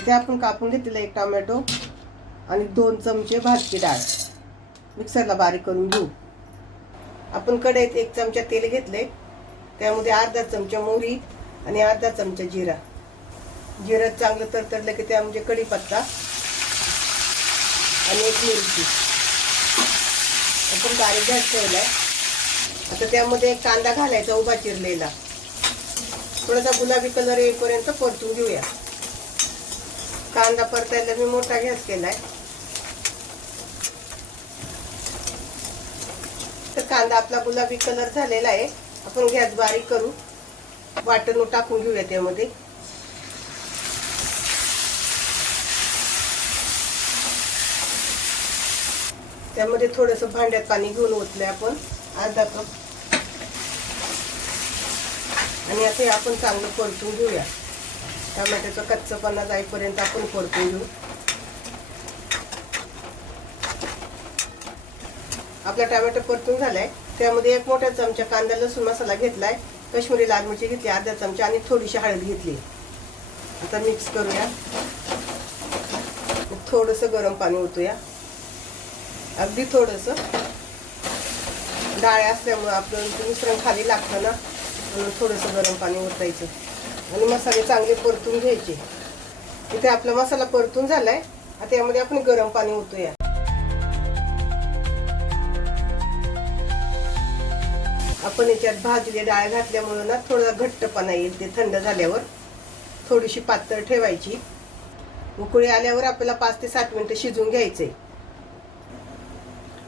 इथे आपण कापून घेतलेला एक टोमॅटो आणि 2 चमचे भाजकी डाळ मिक्सरला बारीक करून घेऊ. आपण कढईत 1 चमचा तेल घेतले, त्यामध्ये अर्धा चमचा मोहरी आणि अर्धा चमचा जिरा. जिरं चांगलं तडतडलं की त्यामध्ये कढीपत्ता आणि 1 मिरची आपण बारीक गॅस ठेवलाय. आता त्यामध्ये एक कांदा घालायचा उभा चिरलेला. थोडासा गुलाबी कलर येईपर्यंत परतून घेऊया. कांदा परतायला मी मोठा गॅस केलाय. तर कांदा आपला गुलाबी कलर झालेला आहे. आपण गॅस बारीक करू, वाटण टाकून घेऊया त्यामध्ये. त्यामध्ये थोडंसं भांड्यात पाणी घेऊन ओतलंय आपण अर्धा कप. आणि आता हे आपण चांगलं परतून घेऊया. टोमॅटोचं कच्चपणा जाईपर्यंत आपण परतून घेऊ. आपला टोमॅटो परतून झालाय. त्यामध्ये 1 मोठा चमचा कांदा लसूण मसाला घेतलाय, काश्मीरी लाल मिरची घेतली अर्धा चमचा आणि थोडीशी हळद घेतली. आता मिक्स करूया. थोडंसं गरम पाणी ओतूया, अगदी थोडंसं. डाळ असल्यामुळे आपलं मिश्रण खाली लागतं ना, म्हणून थोडंसं गरम पाणी ओतायचं आणि मसाले चांगले परतून घ्यायचे. इथे आपला मसाला परतून झालाय. आता यामध्ये आपण गरम पाणी ओतूया. आपण याच्यात भाजलेली डाळ घातल्यामुळे ना थोडा घट्टपणा येईल. ते थंड झाल्यावर थोडीशी पातळ ठेवायची. उकळी आल्यावर आपल्याला 5 ते 7 मिनिटं शिजवून घ्यायचंय.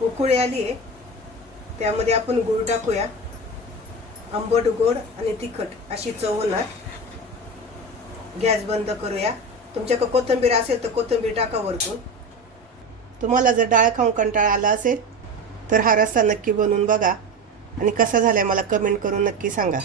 उकळी आली आहे, त्यामध्ये आपण गूळ टाकूया. आंबट, गोड आणि तिखट अशी चव होणार. गॅस बंद करूया. तुमच्याकडे कोथिंबीर असेल तर कोथिंबीर टाका वरतून. तुम्हाला जर डाळ खाऊन कंटाळा आला असेल तर हा रस्सा नक्की बनवून बघा आणि कसा झालाय मला कमेंट करून नक्की सांगा.